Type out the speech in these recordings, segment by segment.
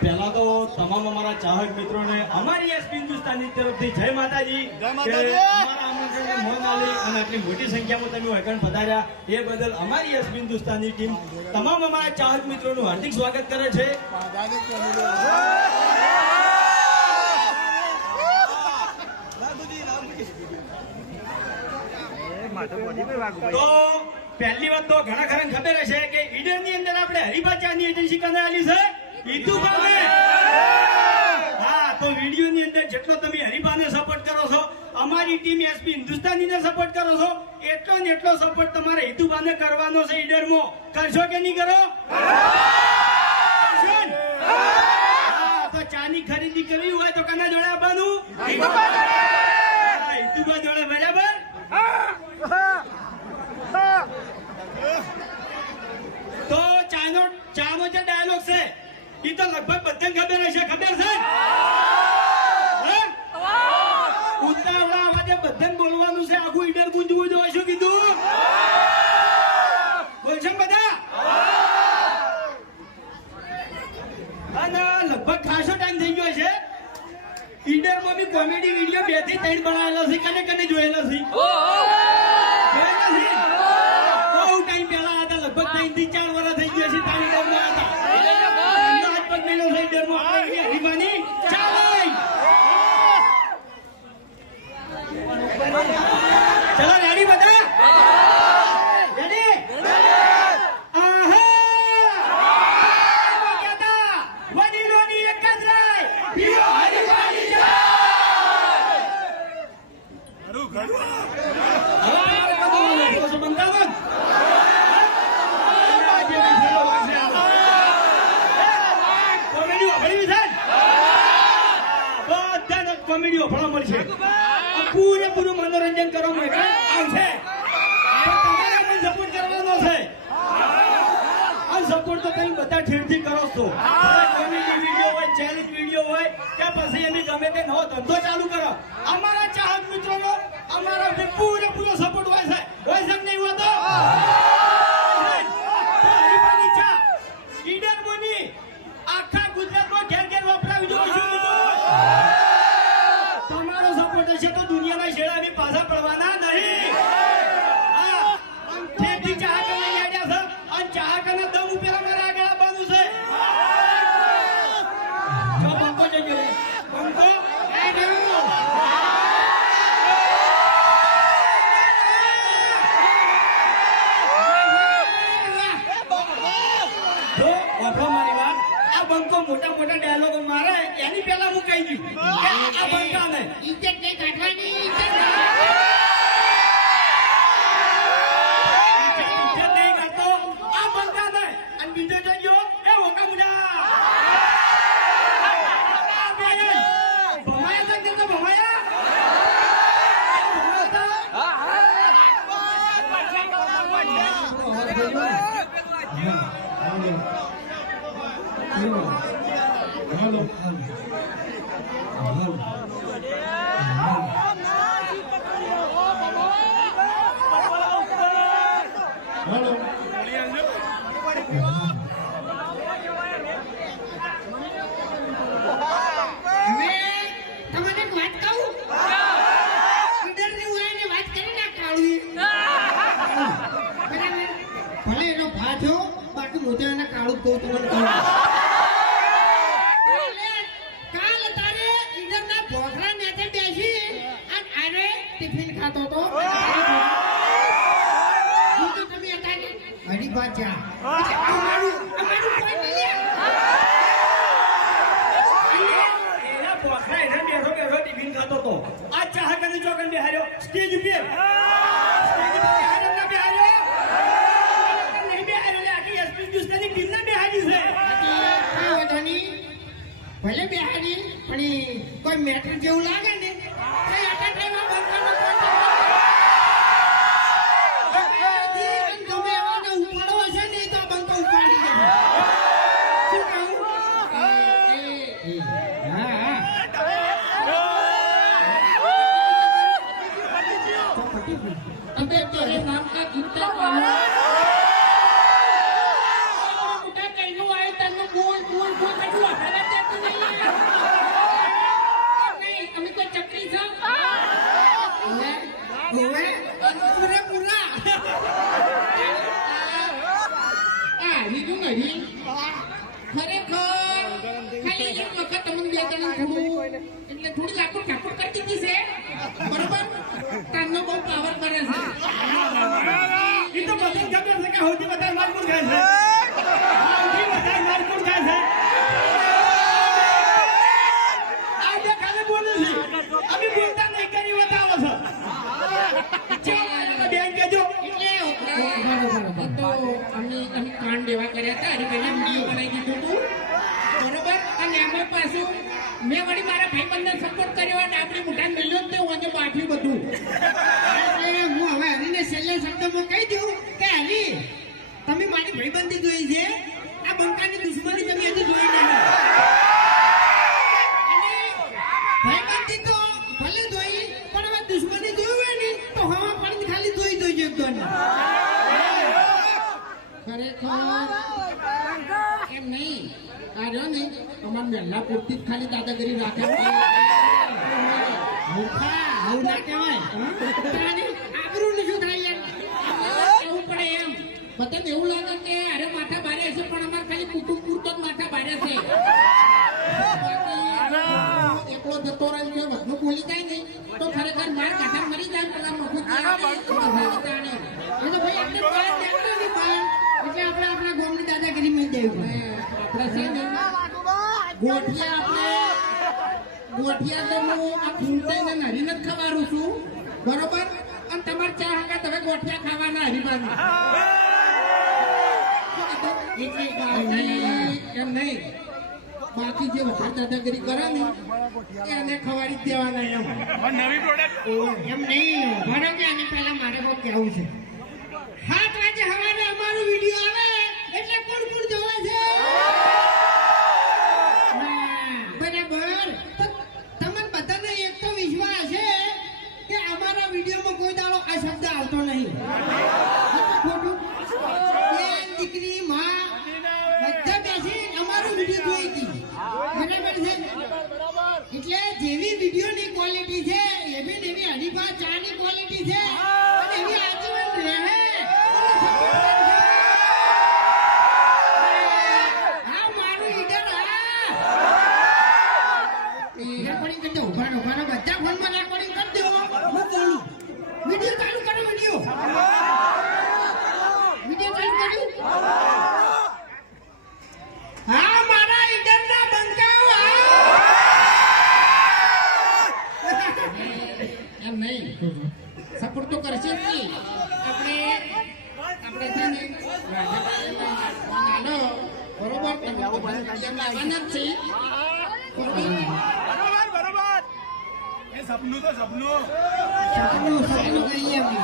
પહેલા તો તમામ અમારા ચાહક મિત્રોને અમારી એસપી હિન્દુસ્તાની તરફથી જય માતાજી. અમારા આમંત્રણને મોન આલી અને આટલી મોટી સંખ્યામાં તમે વૈકણ પધાર્યા એ બદલ અમારી એસપી હિન્દુસ્તાની ટીમ તમામ અમારા ચાહક મિત્રોનું હાર્દિક સ્વાગત કરે છે. તો પહેલી વાત તો ઘણા ખરા ખબર હશે કે ઈડર ની અંદર આપણે હરિભાચાની એજન્સી કરાયેલી છે ઈતુભાને. હા, તો વિડીયો ની અંદર જેટલો તમે હરિભાને સપોર્ટ કરો છો, અમારી ટીમ એસપી હિન્દુસ્તાની ને સપોર્ટ કરો છો, એટલો ને એટલો સપોર્ટ તમારે ઈતુભાને કરવાનો છે. ઈડરમાં કરશો કે નહીં કરો? હા, તો ચાની ખરીદી કરવી હોય તો કના જોડે આવવાનું? ઈતુભા જોડે. બરાબર. તો ચાનો જે ડાયલોગ છે એ તો લગભગ બધાને ખબર હશે. ખબર છે? ઉતાવળા અવાજે બધાને બોલવાનું છે. આખું ઈડર ગુંજવું જોઈએ. શું કીધું? બોલશે બધા? અને લગભગ ખાસો ટાઈમ થઈ ગયો છે. ઈડરમાં બી કોમેડી વિડીયો 2 થી 3 બનાવેલા છે. કને કને જોયેલા છે? બહુ ટાઈમ પહેલા હતા. લગભગ 3 થી 4 વર્ષ થઈ ગયા છે. તારી ઈડરમાં હતા. હાથ પગ મેળો છે ઈડરમાં. હરિભાની ચાલે. ચલો રેડી બધા? રેડી? વડીલોની એક જ રાય, પીઓ હરિભાની જય. કોમેડીઓ ભણવા મળશે. પૂરેપૂરું મનોરંજન કરવામાં આવશે. તમારે મને સપોર્ટ કરવાનો છે. આ સપોર્ટ તો તમે બધા ઠેરથી કરો છો. કોમેડી વિડીયો હોય, ચેલેન્જ વિડીયો હોય, કે પછી એમ ગમે તે નવો ધંધો ચાલુ કરો. અમારા ચાહક મિત્રોનો અમારા પૂરેપૂરો સપોર્ટ હોય છે. હોય છે નહીં હોતો? ઈડર બોની આખા ગુજરાતમાં ઘેર ઘેર વપરાવી જો. તમારો સપોર્ટ હશે તો દુનિયાના શેડા બી પાછા પડવાના નહીં. ઠેકથી ચાહક લઈ આવ્યા છે અને ચાહકના દમ ઉપર અમારે આગળ આવવાનું છે. જો બંકો જજો. બંકો મોટા મોટા ડાયલોગો મારે એની પહેલા હું કહી દઉં કે આ બંકાને ઇજ્જત નહીં કાઢવાની. ઇજ્જત નહીં કાઢતો આ બંકાને. અને બીજો જોજો એ ઓકા મુડા ભમાયા છે કે ભમાયા Hello. ભલે એનો ભાજો બાકી મોજાના કાળું કહું તમને કહું. ટિફિન ખાતો તો તમે હરિભાચા ટિફિન ખાતો તો આ ચાહક અને ચોકન બિહાર્યો સ્ટેજ ઉપર. ભલે બિહારી પણ કોઈ મેટર જેવું લાગે ને अबे तेरे नाम का गीता બોલે છે અમે બોલતા નહીં કરી બતાવો છો ચાલો બેન કેજો એટલે તો અમે કાંડ એવા કર્યા હતા હરિભાઈને વિડીયો બનાવી દીધું હતું બરોબર અને એમાં પાછું મેં વળી મારા ભાઈબંધને સપોર્ટ કર્યો અને આપણી મોટા મળ્યો તે મને બાઠ્યું બધું એટલે હું હવે હરીને છેલ્લે શબ્દમાં કહી દઉં કે હરી તમે મારી ભાઈબંધી જોઈ છે આ બંકાની દુશ્મની તમે હજી જોઈ નહીં અને ભાઈબંધી તો ભલે જોઈ પણ હવે દુશ્મની જોઈ હોય ને તો હવા પાણી ખાલી જોઈ જોઈ એકદમ ખરેખર એમ નહીં આ રહ્યો ને અમારા મહેલા પૂરતી જ ખાલી દાદાગીરી રાખે મૂર્ખા આવું ના કહેવાય તારે આબરૂનું શું થાય યાર એવું પડે એમ બધાને એવું લાગે કે અરે માથા ભારે હશે પણ અમારે ખાલી કુટુંબ પૂરતો જ માથા ભારે છે બાકી એકલો જતો રહે છે વધુ બોલી જાય નહીં તો ખરેખર માર કાઢા મરી જાય પેલા મફત એ તો ભાઈ આપણે બહાર નીકળો ને બહાર એટલે આપણે આપણા ગામની દાદાગીરી માં દેવું આપણે છે ને ગોઠિયા તો હું આ ફૂંટાઈને નરીને જ ખવારું છું બરોબર અને તમારે ચા હંગા તમે ગોઠિયા ખાવાના હરીબાની એમ નહીં બાકી જે વધારે દાદાગીરી કરે ને એને ખવાડી જ દેવાના એમ એમ નહીં ભરો કે આની પહેલા મારે કોઈ કહેવું છે 7 વાગે સવારે અમારો વિડિયો આવે એટલે કોણ કોણ જોવે છે બરાબર તો તમને બધાને એક તો વિશ્વાસ છે કે અમારા વિડિયોમાં કોઈ દાડો આ શબ્દ આવતો નહીં ખોટું બેન દીકરી માં બધા બેસી અમારો વિડિયો જોઈ હતી બરાબર છે એટલે જેવી વિડિયોની ક્વોલિટી છે એવી ને એવી હરીફા ચાની ક્વોલિટી છે અને એવી આજીવન રહે હા મારું ઈડર રેકોર્ડિંગ કરી દો ઉભાનો બધા ફોનમાં રેકોર્ડિંગ કરી દો હું બોલું વિડિયો ચાલુ કરો વિડિયો ચાલુ કર્યું હા મારા ઈડરના બંકાઓ એમ નહીં સપોર્ટ તો કરશે જ નહીં આપણે છે ને હાલો બરોબર તમે તો એમ લાવવાના જ છે સપનું કહીએ અમે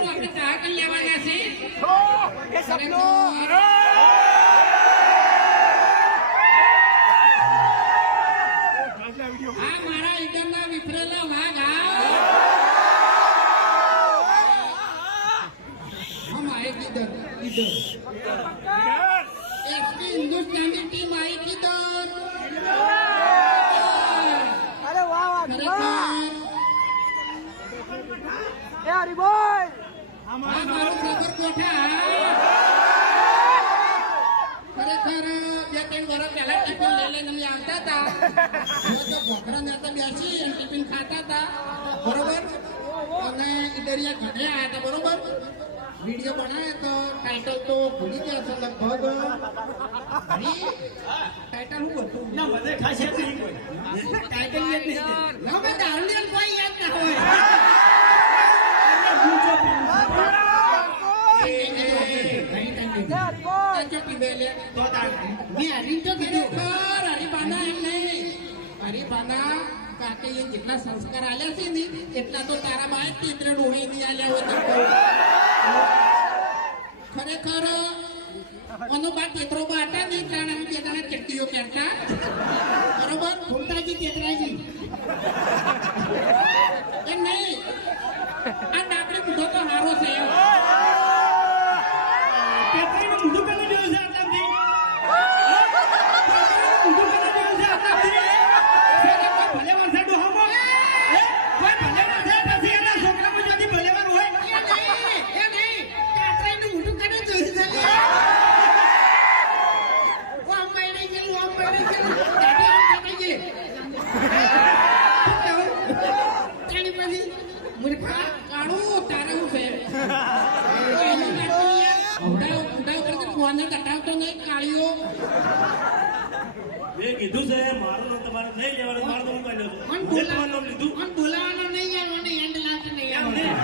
આપણે ચા કરી લેવાના છે આ મારા ઈડરના વિફરેલા વાઘ हम आए किधर इधर एसपी हिंदुस्तानी टीम आई किधर अरे वाह वाह ए हरी बोल हमारो खबर कोठा ખરેખર બે 3 વર્ષ પહેલા ટિફિન લઈને અમે આવતા હતા તો ભોકરા નતા બેસી અને ટિફિન ખાતા હતા બરોબર અને ઇડરિયા ઘરે આવ્યા હતા બરોબર વિડીયો બનાવે તો ટાઇટલ તો ભૂલી ગયા છે લગભગ ટાઇટલ હું હતું ના મને ખાસ યાદ નહીં કોઈ ટાઇટલ યાદ નહીં ના મેં દારૂડિયન કોઈ યાદ ના હોય મેં હરીને તો કીધું હરિભાના એમ નહીં હરિભાના કાકે જેટલા સંસ્કાર આલ્યા છે ને એટલા તો તારા બાય તીત્ર ડોહી ની આલ્યા હોય તો ખરેખર અનો બા તેતરો બા હતા ને ત્રણ અમે બે જણા ચટ્ટીઓ કરતા બરોબર ફૂમતાજી તેતરાજી એમ નહીં આ ડાકડી મૂઢો તો હારો છે એમ પેટ્રીને ઊંધું કરી દેવું છે આટલાથી ઊંધું કરી દેવું છે આટલાથી ભલે વર્ષે ડોહામાં કોઈ ભલે વર્ષે પછી એના છોકરામાં જોથી ભલે વાર હોય એ નહીં કાતરાનું મોટું કરે જોઈ ચાલે ઓ આમ મારી ગયેલું દાદી આમ કાપી ગઈ તાણી પછી મૂર્ખા કાળું તારે હું છે ઉડા ફોને તટાવતો નહીં કાળીઓ મેં કીધું છે મારું નામ તમારે નહીં લેવાનું, મારું નામ કહી દઉં પણ છું. જે તમારું નામ લીધું પણ બોલાવાનો નહીં યાર મને એન્ડ લાગતો નહીં એમ યાર નહીં.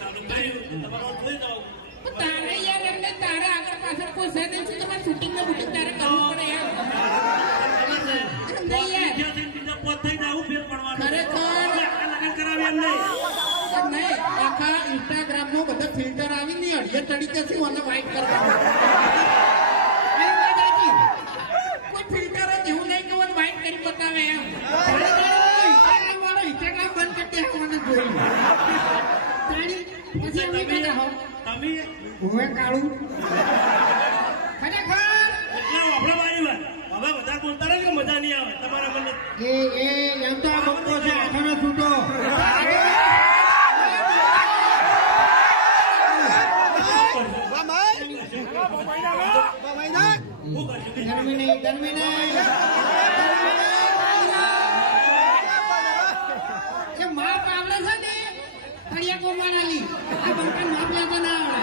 ચાલુ કર્યું, તમારું જોઈ જાઓ. પણ તારે યાર એમને તારે આગળ પાછળ કોઈ છે નહીં, શું તમારે શૂટિંગ ને બુટિંગ તારે કરવું પડે યાર એમ નહીં યાર બીજા પોત થઈ જાય આવું ફેર પડવાનું. ખરેખર. લગ્ન કરાવી એમ નહીં. એમ નહીં આખા ઇન્સ્ટાગ્રામમાં બધા ફિલ્ટર આવીને અઢીએ તરીકે શું અને વાઇટ કરવાનું કોઈ ફિલ્ટર જ એવું નહીં કે મને વાઇટ કરી બતાવે એમ ઇન્સ્ટાગ્રામ બંધ કરી દે મને જોઈ પછી એમ કહે હો તમે હવે કાળું ખરેખર એટલા વાપરા મારી વાત. હવે બધા બોલતા રહે કે મજા નહીં આવે તમારા મને. એ એમ તો આ બંકો છે હાથોનો છૂટો હું કરશું કે ગરમી નહીં એ માપ આવડે છે ને ફળિયા કોમાનાલી આ બંકા માપ લેતા ના આવડે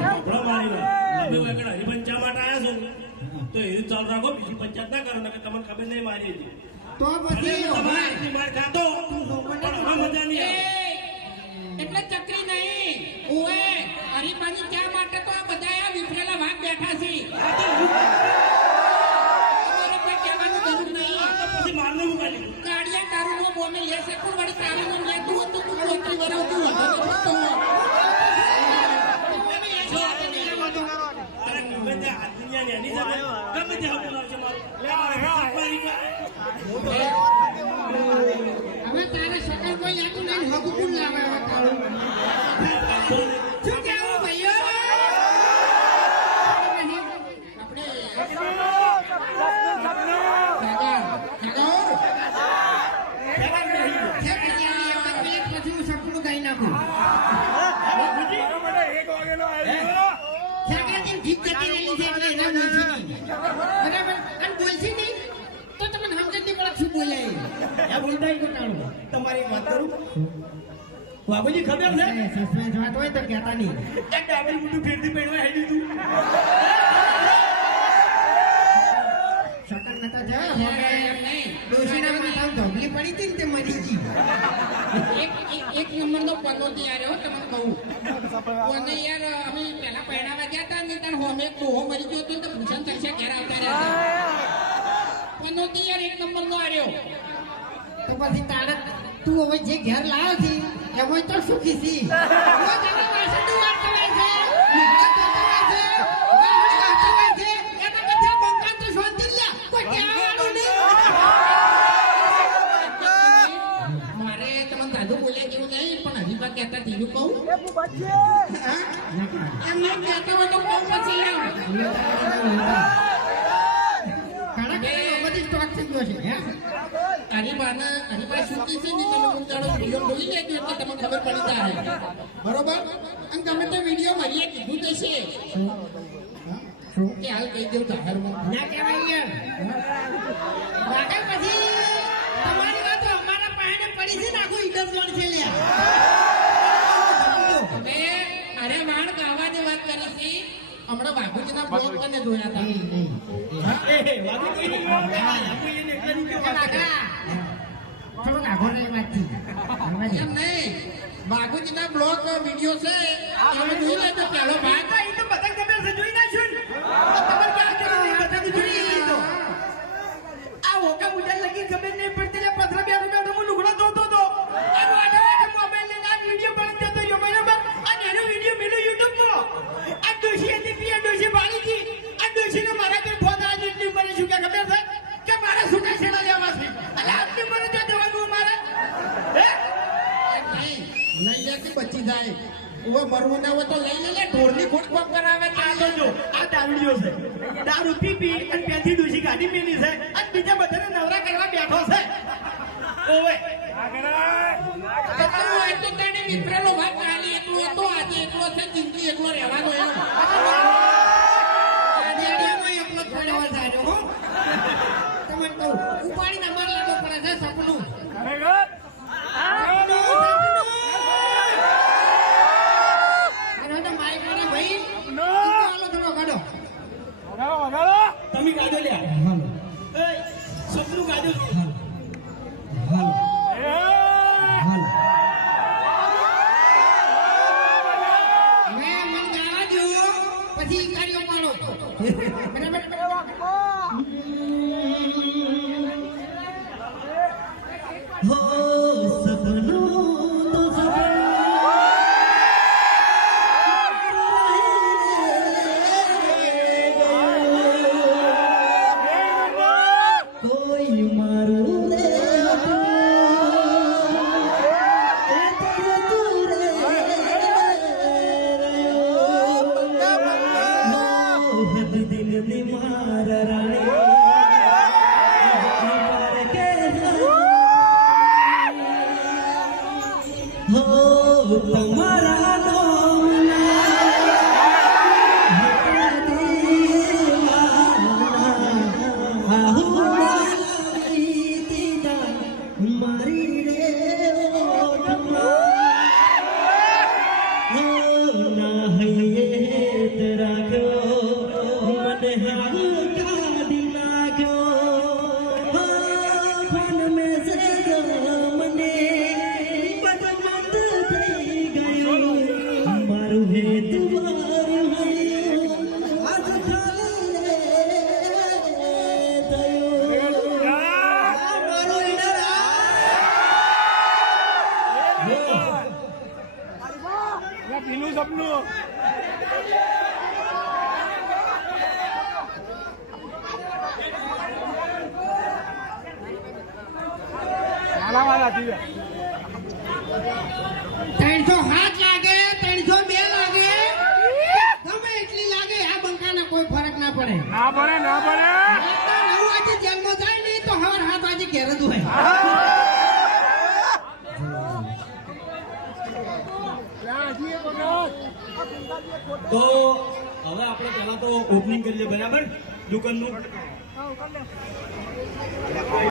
વાપરા મારી વાત. તમે આગળ હરિપંચા માટે આવ્યા છો ને તો એવું ચાલુ રાખો, બીજી પંચાયત ના કરો કે તમને ખબર નહીં મારી હતી. તો ભલે પછી હું તમારી રીતની માર ખાતો પણ હવે મજા નહીં આવે. એટલે ચકરી નહીં ઓએ હરીફાની ચા માટે તો આ બધા આ વિફરેલા ભાગ બેઠા છે તમારે કોઈ કહેવાનું જરૂર નહીં તો પછી મારને મૂકી દીધું. કાળિયા તારું નો બોમે લે શકું વળી તારું નો લેતું હતું તું ચોતરી વરાવતું હતું તો અરે ગમે તે આ દુનિયાની એની સાથે ગમે તે હાથ બોલાવશે મારું. મારી વાત. હવે તારે શકલ કોઈ લેતું નહીં હગું કોણ લાવે હવે કાળું શું કહેવું ભાઈઓ પછી હું સપનું ગાઈ નાખું ખેકડાથી જીભ જતી રહેલી છે એટલે એના બોલશે નહીં બરાબર અને બોલશે નહીં તો તમને સમજ નહીં પડે શું બોલાય એ બોલતા કાળું તમારી એક વાત કરું બાબુજી ખબર છે સસ્પેન્સ વાત હોય તો કહેતા નહીં એક ડાબરી મોટું ફેરથી પહેરવા હેડી દીધું. શકલ નતા જા ડોશીના માથામાં ધોબલી પડી હતી ને તે મરી ગઈ એક નંબરનો પનોતી આવ્યો તમને કહું કોને યાર અમે પહેલા પહેરાવા ગયા હતા ને ત્યારે હોમે એક ડોહો મરી ગયો હતો તો ભૂષણ ચર્ચા ઘેર આવતા રહ્યા પનોતી યાર એક નંબરનો આવ્યો તો પછી તારે તું હવે જે ઘેર લાવ્યો છે એમાં તો સુખી છી મારે તમને દાદુ બોલ્યા જેવું નહીં પણ હરીફા કહેતા ધીરું કહું હા? એમને કહેતા હોય તો કહું પછી એમ બધી સ્ટોક થઈ ગયો છે હે હરીફા સુખી છે ને તમે ઉતાળો વિડીયો જોઈ લેજો એટલે તમને ખબર પડી જાય બરોબર અને તમે તો વિડીયો મારીએ કીધું તો છે કે હાલ કહી દઉં જાહેરમાં ના કહેવાય યાર વાગે પછી તમારી વાત તો અમારા પાયે પડી છે ને આખું ઈડર જોડ છે લ્યા હવે અરે વાણ ગાવાની વાત કરી છે હમણાં બાપુજીના બ્લોગ તને જોયા હતા થોડુંક આગો રહી વાત થી એમ નહીં બાપુજીના બ્લોગ વિડીયો છે તમે જોઈ લેજો પહેલો ભાગ લઈ જતી બચી જાય ઓ મરવું ના હોય તો લઈ લે ઢોરની ખોટ કોમ કરાવે આ તો જો આ દારૂડિયો છે. દારૂ પી પી અને પેથી ડૂસી ગાડી મેલી છે અને બીજા બધાને નવરા કરવા બેઠો છે. ઓવે કેટલું હોય તો તેને વિફરેલો ભાગ કાલે એટલો હતો આજે એટલો છે જિંદગી એટલો રહેવાનો એમ રેડિયોમાં એકલો થોડો વાર થાય હો તમને કહું ઉપાડીને અમારે લેવો પડે છે સપનું હો તમારા નામના મારી રે ના હૈયે રાખ્યો મને હાલ કાઢી નાખ્યો ફોન મેસેજ મને બધું બંધ થઈ ગયું મારું હેત મારું હૈયું આજ ખાલી થયું મારું ઈડર પીલું સપનું વાલા થઈ ગયા 307 લાગે 302 લાગે ગમે એટલી લાગે આ બંકાને કોઈ ફરક ના પડે ના પડે ના પડે 9 વાગે જેલમાં જાય નહીં તો હવાર 7 વાગે ઘેર જ હોય તો હવે આપણે પહેલા તો ઓપનિંગ કરી લઈએ બરાબર દુકાનનું